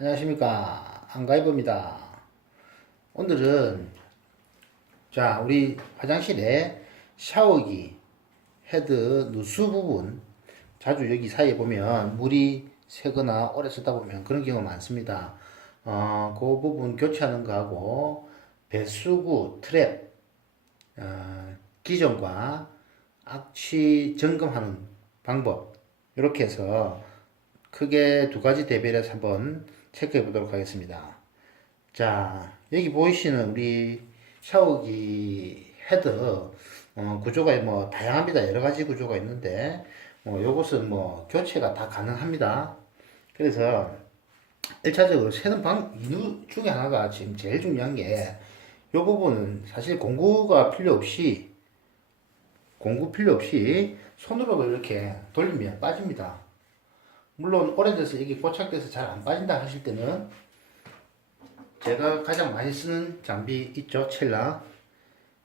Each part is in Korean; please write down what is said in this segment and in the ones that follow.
안녕하십니까, 안가이버입니다. 오늘은 우리 화장실에 샤워기 헤드 누수 부분, 자주 여기 사이에 보면 물이 새거나 오래 쓰다 보면 그런 경우가 많습니다. 그 부분 교체하는 거하고 배수구 트랩 기존과 악취 점검하는 방법, 이렇게 해서 크게 두 가지 대비를 해서 한번 체크해 보도록 하겠습니다. 자, 여기 보이시는 우리 샤워기 헤드 구조가 뭐 다양합니다. 여러 가지 구조가 있는데 요것은 뭐 교체가 다 가능합니다. 그래서 1차적으로 새는 이유 중에 하나가 지금 제일 중요한 게 요 부분은 사실 공구 필요 없이 손으로도 이렇게 돌리면 빠집니다. 물론 오래돼서 이게 고착돼서 잘 안 빠진다 하실 때는 제가 가장 많이 쓰는 장비 있죠, 첼라.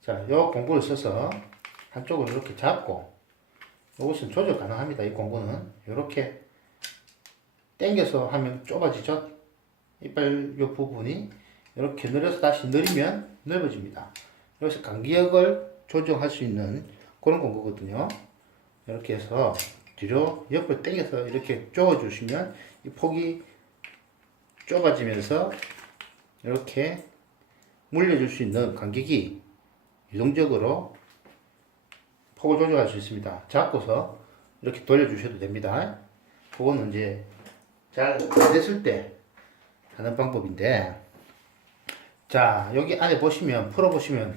자, 요 공구를 써서 한쪽을 이렇게 잡고, 이것은 조절 가능합니다. 이 공구는 이렇게 당겨서 하면 좁아지죠. 이빨 요 부분이 이렇게 늘어서 다시 늘리면 넓어집니다. 여기서 간격을 조정할 수 있는 그런 공구거든요. 이렇게 해서 뒤로 옆으로 당겨서 이렇게 조아 주시면 이 폭이 좁아지면서 이렇게 물려줄 수 있는 간격이 유동적으로 폭을 조절할 수 있습니다. 잡고서 이렇게 돌려주셔도 됩니다. 그거는 이제 잘 안 됐을 때 하는 방법인데, 자, 여기 안에 보시면, 풀어보시면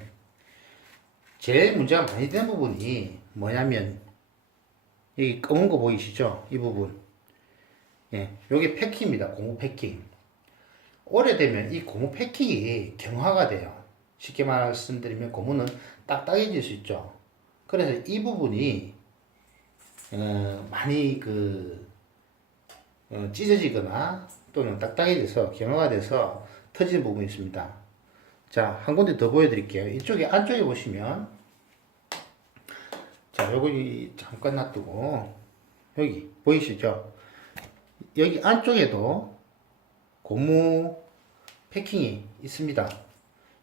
제일 문제가 많이 되는 부분이 뭐냐면 여기 검은 거 보이시죠? 이 부분. 예, 요게 패킹입니다. 고무 패킹. 오래되면 이 고무 패킹이 경화가 돼요. 쉽게 말씀드리면 고무는 딱딱해질 수 있죠. 그래서 이 부분이 많이 찢어지거나 또는 딱딱해져서 경화가 돼서 터지는 부분이 있습니다. 자, 한 군데 더 보여드릴게요. 이쪽에 안쪽에 보시면, 자, 요거 잠깐 놔두고 여기 보이시죠? 여기 안쪽에도 고무 패킹이 있습니다.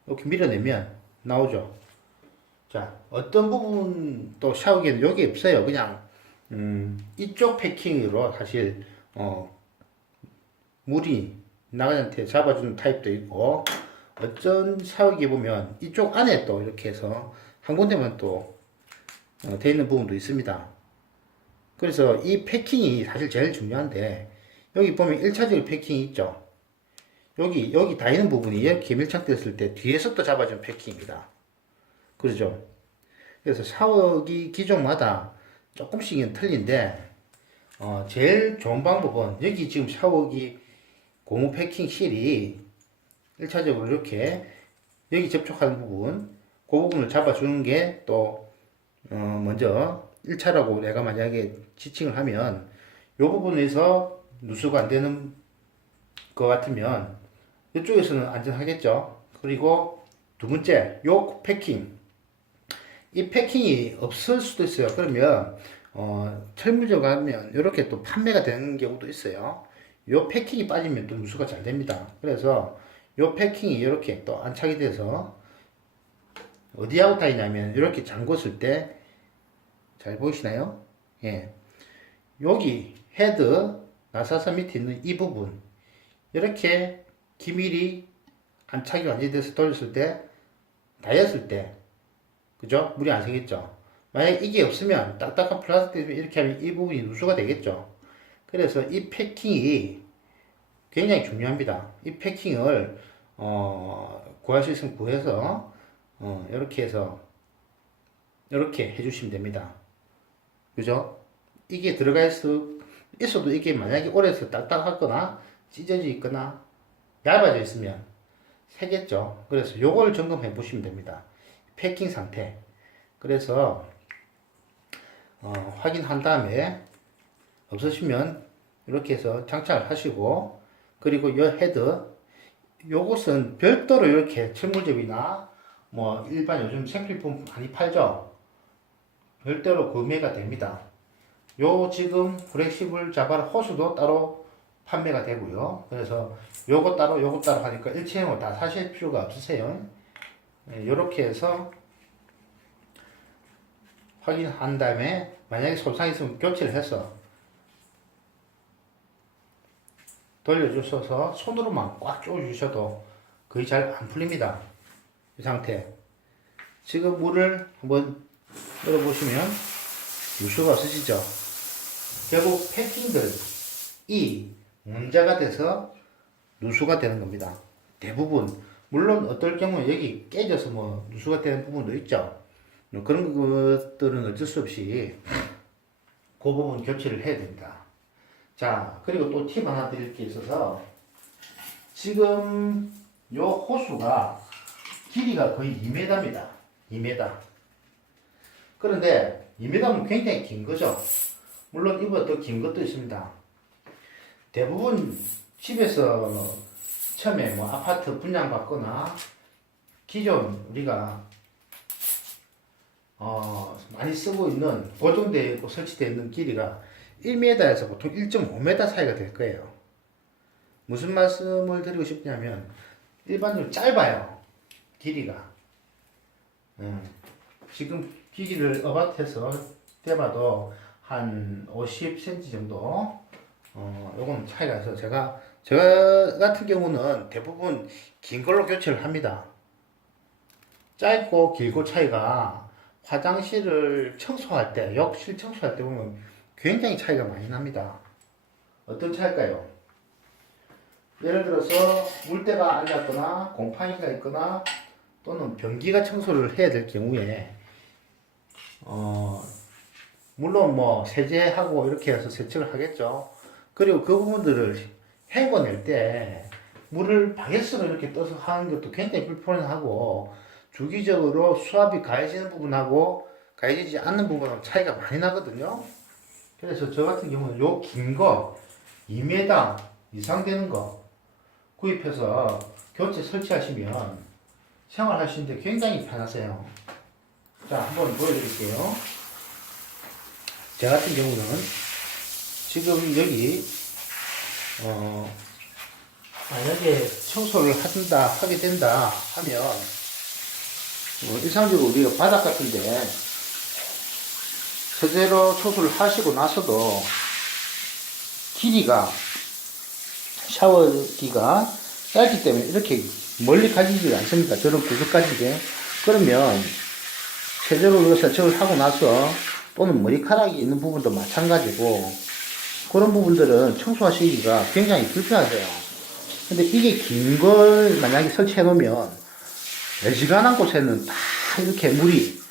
이렇게 밀어내면 나오죠. 자, 어떤 부분 또 샤워기에는 여기 없어요. 그냥 이쪽 패킹으로 사실 물이 나가지 않게 잡아주는 타입도 있고, 어떤 샤워기에 보면 이쪽 안에 또 이렇게 해서 한 군데만 또 되어 있는 부분도 있습니다. 그래서 이 패킹이 사실 제일 중요한데, 여기 보면 1차적으로 패킹이 있죠. 여기 다 있는 부분이 이렇게 밀착됐을 때 뒤에서 또 잡아주는 패킹입니다. 그러죠? 그래서 샤워기 기종마다 조금씩은 틀린데, 제일 좋은 방법은 여기 지금 샤워기 고무 패킹 실이 1차적으로 이렇게 여기 접촉하는 부분, 그 부분을 잡아주는 게 또 먼저 1차라고 내가 만약에 지칭을 하면, 이 부분에서 누수가 안 되는 것 같으면 이쪽에서는 안전하겠죠. 그리고 두 번째, 요 패킹. 이 패킹이 없을 수도 있어요. 그러면 철물점 가면 이렇게 또 판매가 되는 경우도 있어요. 요 패킹이 빠지면 또 누수가 잘 됩니다. 그래서 요 패킹이 이렇게 또 안착이 돼서 어디하고 다니냐면, 이렇게 잠궜을 때 잘 보이시나요? 예. 여기 헤드 나사선 밑에 있는 이 부분, 이렇게 기밀이 안착이 완전히 돼서 돌렸을 때, 닿였을 때, 그죠? 물이 안 새겠죠? 만약 이게 없으면, 딱딱한 플라스틱 이렇게 하면 이 부분이 누수가 되겠죠? 그래서 이 패킹이 굉장히 중요합니다. 이 패킹을 구할 수 있으면 구해서 이렇게 해서 이렇게 해주시면 됩니다. 그죠? 이게 들어가 있어도 이게 만약에 오래서 딱딱하거나 찢어져 있거나 얇아져 있으면 새겠죠. 그래서 요걸 점검해 보시면 됩니다. 패킹 상태. 그래서 확인한 다음에 없으시면 이렇게 해서 장착을 하시고, 그리고 이 헤드, 요것은 별도로 이렇게 철물점이나 뭐 일반 요즘 생필품 많이 팔죠. 별도로 구매가 됩니다. 요 지금 플렉시블 자발 호스도 따로 판매가 되고요. 그래서 요거 따로 하니까 일체형을 다 사실 필요가 없으세요. 이렇게 해서 확인한 다음에 만약에 손상이 있으면 교체를 해서 돌려주셔서 손으로만 꽉 조여주셔도 거의 잘 안 풀립니다. 이 상태. 지금 물을 한번 열어보시면 누수가 없으시죠? 결국 패킹들이 문제가 돼서 누수가 되는 겁니다. 대부분. 물론 어떨 경우에 여기 깨져서 뭐 누수가 되는 부분도 있죠. 그런 것들은 어쩔 수 없이 그 부분 교체를 해야 됩니다. 자, 그리고 또 팁 하나 드릴 게 있어서 지금 요 호수가 길이가 거의 2m입니다. 2m. 그런데 2m면 굉장히 긴 거죠. 물론 이보다 더 긴 것도 있습니다. 대부분 집에서 처음에 뭐 아파트 분양받거나 기존 우리가 많이 쓰고 있는 고정되어 있고 설치되어 있는 길이가 1m에서 보통 1.5m 사이가 될 거예요. 무슨 말씀을 드리고 싶냐면 일반적으로 짧아요. 길이가. 지금 기기를 어밭에서 대봐도 한 50cm 정도 요건 차이가 있어서 제가 같은 경우는 대부분 긴 걸로 교체를 합니다. 짧고 길고 차이가 화장실을 청소할 때, 욕실 청소할 때 보면 굉장히 차이가 많이 납니다. 어떤 차일까요? 예를 들어서 물때가 앉았거나 곰팡이가 있거나 또는 변기가 청소를 해야 될 경우에 물론 뭐 세제하고 이렇게 해서 세척을 하겠죠. 그리고 그 부분들을 헹궈낼 때 물을 바게스로 이렇게 떠서 하는 것도 굉장히 불편하고 주기적으로 수압이 가해지는 부분하고 가해지지 않는 부분하고 차이가 많이 나거든요. 그래서 저 같은 경우는 요 긴 거 2m 이상 되는 거 구입해서 교체 설치하시면 생활하시는데 굉장히 편하세요. 자, 한번 보여드릴게요. 저 같은 경우는 지금 여기 만약에 청소를 하게 된다 하면 일상적으로 우리가 바닥 같은데 서재로 청소를 하시고 나서도 길이가 샤워기가 짧기 때문에 이렇게 멀리 가지지 않습니다. 저런 구석까지게. 그러면 세제로 세척을 하고 나서 또는 머리카락이 있는 부분도 마찬가지고 그런 부분들은 청소하시기가 굉장히 불편하세요. 근데 이게 긴 걸 만약에 설치해 놓으면 어지간한 곳에는 다 이렇게 물이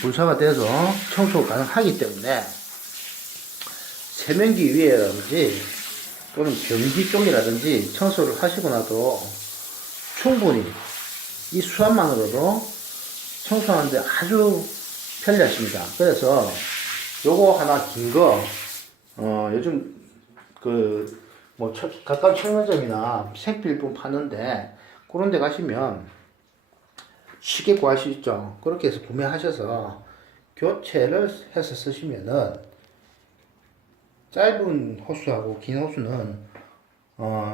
분사가 돼서 청소가 가능하기 때문에 세면기 위에라든지 또는 변기 쪽이라든지 청소를 하시고 나도 충분히 이 수압만으로도 청소하는데 아주 편리하십니다. 그래서 요거 하나 긴 거 요즘 뭐 가까운 청매점이나 생필품 파는데 그런 데 가시면 쉽게 구할 수 있죠. 그렇게 해서 구매하셔서 교체를 해서 쓰시면은 짧은 호수하고 긴 호수는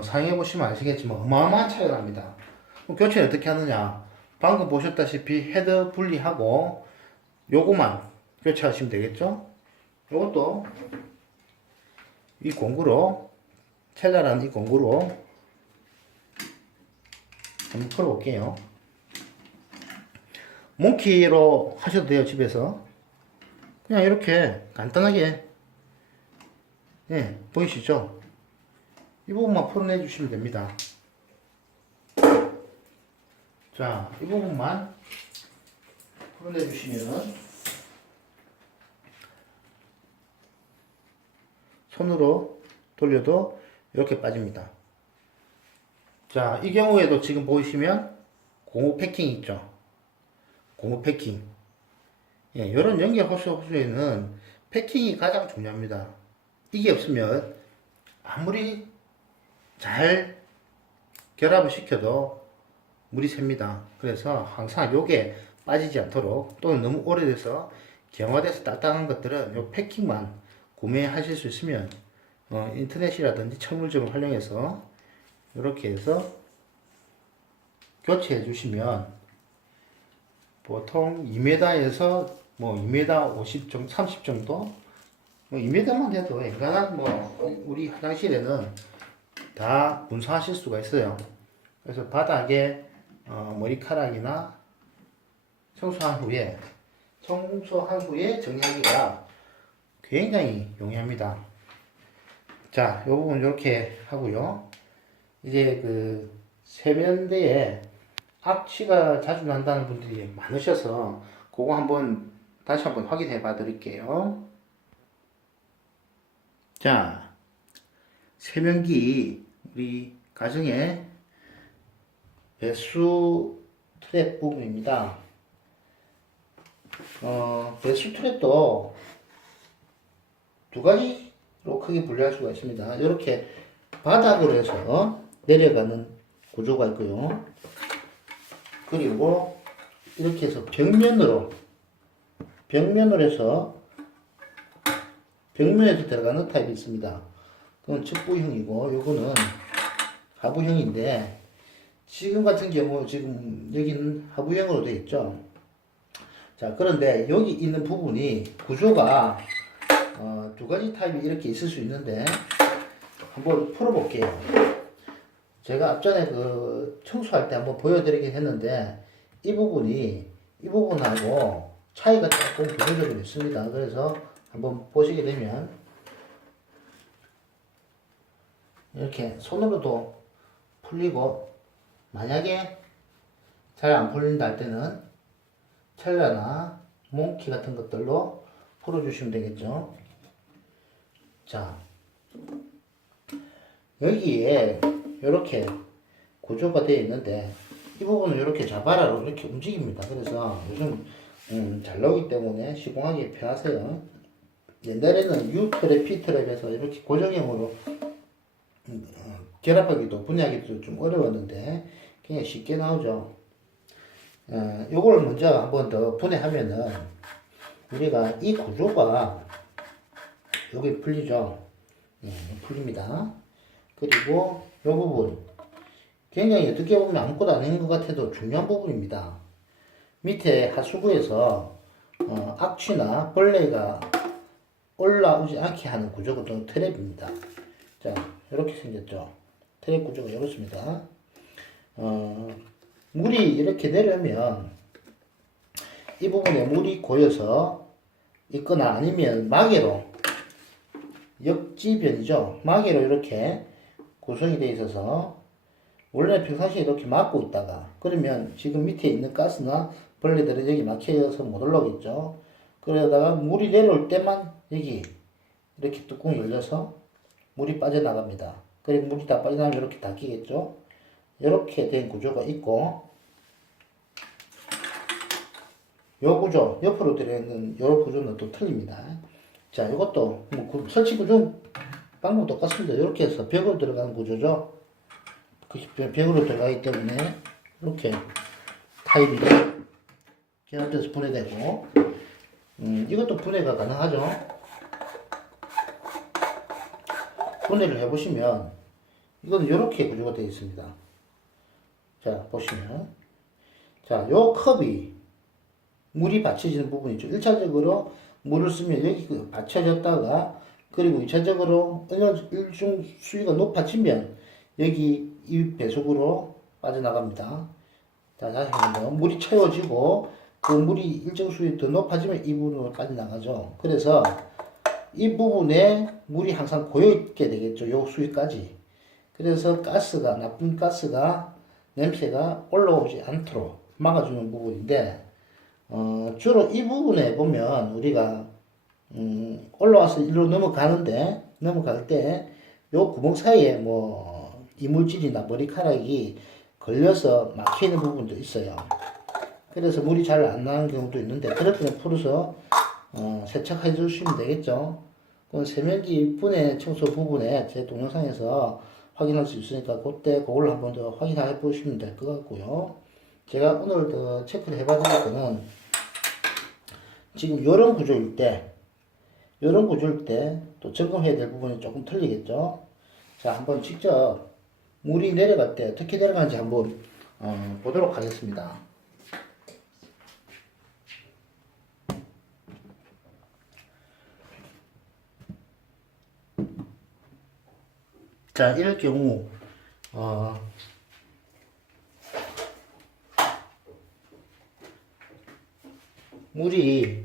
사용해 보시면 아시겠지만 어마어마한 차이가 납니다. 그럼 교체를 어떻게 하느냐? 방금 보셨다시피 헤드 분리하고 요거만 교체하시면 되겠죠? 요것도 이 공구로 텔라라는 이 공구로 한번 풀어볼게요. 몽키로 하셔도 돼요. 집에서 그냥 이렇게 간단하게 보이시죠? 이 부분만 풀어내 주시면 됩니다. 자, 이 부분만 풀어내 주시면 손으로 돌려도 이렇게 빠집니다. 자, 이 경우에도 지금 보이시면 고무 패킹 있죠? 고무 패킹. 이런 연결 호수에는 패킹이 가장 중요합니다. 이게 없으면 아무리 잘 결합을 시켜도 물이 샙니다. 그래서 항상 요게 빠지지 않도록 또는 너무 오래돼서 경화돼서 딱딱한 것들은 요 패킹만 구매하실 수 있으면 인터넷이라든지 철물점을 활용해서 이렇게 해서 교체해 주시면 보통 2m에서 뭐 2m 50 정도, 30 정도, 뭐 2m만 해도 웬간한 뭐 우리 화장실에는 다 분사하실 수가 있어요. 그래서 바닥에 머리카락이나 청소한 후에 정리하기가 굉장히 용이합니다. 자, 이 부분 이렇게 하고요. 이제 그 세면대에 악취가 자주 난다는 분들이 많으셔서 그거 한번 다시 한번 확인해 봐 드릴게요. 자, 세면기 우리 가정의 배수 트랩 부분입니다. 배수 트랩도 두 가지로 크게 분류할 수가 있습니다. 이렇게 바닥으로 해서 내려가는 구조가 있고요. 그리고 이렇게 해서 벽면으로 해서 벽면에도 들어가는 타입이 있습니다. 그건 측부형이고 요거는 하부형인데 지금 같은 경우 지금 여기는 하부형으로 되어 있죠. 자, 그런데 여기 있는 부분이 구조가 두 가지 타입이 이렇게 있을 수 있는데 한번 풀어볼게요. 제가 앞전에 그 청소할 때 한번 보여드리긴 했는데 이 부분하고 차이가 조금 구조적으로 있습니다. 그래서 한번 보시게 되면 이렇게 손으로도 풀리고, 만약에 잘 안 풀린다 할 때는 첼라나 몽키 같은 것들로 풀어주시면 되겠죠. 자, 여기에 이렇게 구조가 되어 있는데 이 부분은 이렇게 자바라로 이렇게 움직입니다. 그래서 요즘 잘 나오기 때문에 시공하기 편하세요. 옛날에는 U트랩, P트랩에서 이렇게 고정형으로 결합하기도 분해하기도 좀 어려웠는데 그냥 쉽게 나오죠. 요걸 먼저 한번 더 분해하면은 우리가 이 구조가 여기 풀리죠. 풀립니다. 그리고 요 부분 굉장히 어떻게 보면 아무것도 아닌 것 같아도 중요한 부분입니다. 밑에 하수구에서 악취나 벌레가 올라오지 않게 하는 구조가 또 트랩입니다. 자, 이렇게 생겼죠. 트랩 구조가 이렇습니다. 물이 이렇게 내려면 이 부분에 물이 고여서 있거나 아니면 마개로, 역지변이죠. 마개로 이렇게 구성이 되어 있어서 원래 평상시에 이렇게 막고 있다가 그러면 지금 밑에 있는 가스나 벌레들은 여기 막혀서 못 올라오겠죠. 그러다가 물이 내려올 때만 여기 이렇게 뚜껑이 열려서 물이 빠져나갑니다. 그리고 물이 다 빠져나가면 이렇게 닫히겠죠. 이렇게 된 구조가 있고, 요 구조, 옆으로 들어있는 요 구조는 또 틀립니다. 자, 이것도 뭐 설치 구조 방법 똑같습니다. 이렇게 해서 벽으로 들어가는 구조죠. 벽으로 들어가기 때문에 이렇게 타입이 결합돼서 분해되고, 이것도 분해가 가능하죠. 분해를 해보시면 이건 이렇게 구조가 되어 있습니다. 자, 보시면, 자, 요 컵이 물이 받쳐지는 부분이죠. 1차적으로 물을 쓰면 여기 받쳐졌다가, 그리고 2차적으로 일중 수위가 높아지면 여기 이 배속으로 빠져나갑니다. 자, 다시 한번 물이 채워지고 그 물이 일정 수위 더 높아지면 이 부분으로 빠져나가죠. 그래서 이 부분에 물이 항상 고여있게 되겠죠. 요 수위까지. 그래서 가스가, 나쁜 가스가, 냄새가 올라오지 않도록 막아주는 부분인데, 주로 이 부분에 보면 우리가 올라와서 일로 넘어갈 때 요 구멍 사이에 뭐 이물질이나 머리카락이 걸려서 막히는 부분도 있어요. 그래서 물이 잘 안 나는 경우도 있는데, 그럴 때는 풀어서 세척해 주시면 되겠죠. 그 세면기 분해 청소 부분에 제 동영상에서 확인할 수 있으니까 그때 그걸 한번 더 확인해 보시면 될 것 같고요. 제가 오늘 더 체크를 해봐야 될 거는, 지금 이런 구조일 때 이런 구조일 때 또 점검해야 될 부분이 조금 틀리겠죠. 자, 한번 직접 물이 내려갈 때 어떻게 내려가는지 한번 보도록 하겠습니다. 자, 이럴 경우 물이,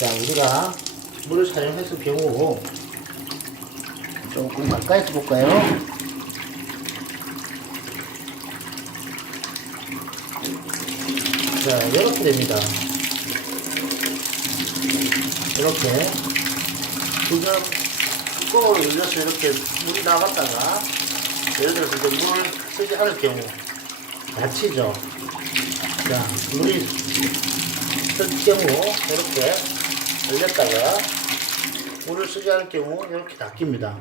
자, 우리가 물을 사용했을 경우 조금 가까이서 볼까요? 자, 이렇게 됩니다. 이렇게 지금 뚜껑을 열려서 이렇게 물이 나갔다가 예를 들어서 이제 물을 쓰지 않을 경우 닫히죠. 자, 물이 쓸 경우 이렇게 열렸다가 물을 쓰지 않을 경우 이렇게 닫힙니다.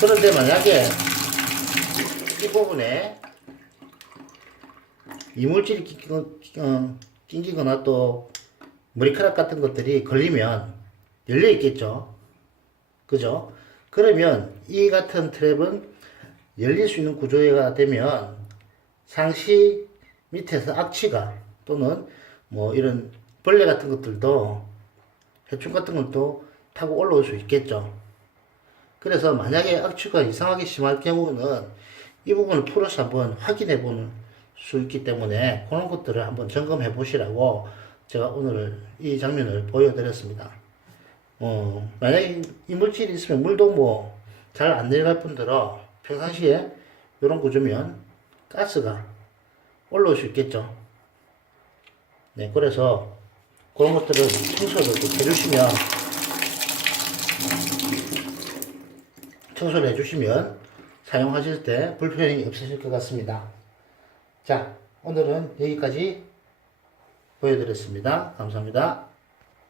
그런데 만약에 이 부분에 이물질이 낑기거나 또 머리카락 같은 것들이 걸리면 열려 있겠죠. 그죠? 그러면 이 같은 트랩은 열릴 수 있는 구조가 되면 상시 밑에서 악취가 또는 뭐 이런 벌레 같은 것들도 해충 같은 것도 타고 올라올 수 있겠죠. 그래서 만약에 악취가 이상하게 심할 경우는 이 부분을 풀어서 한번 확인해 보는 수 있기 때문에 그런 것들을 한번 점검해 보시라고 제가 오늘 이 장면을 보여드렸습니다. 만약에 이물질이 있으면 물도 뭐 잘 안 내려갈 뿐더러 평상시에 이런 구조면 가스가 올라올 수 있겠죠. 네, 그래서 그런 것들은 청소를 해주시면 사용하실 때 불편이 없으실 것 같습니다. 자, 오늘은 여기까지 보여드렸습니다. 감사합니다.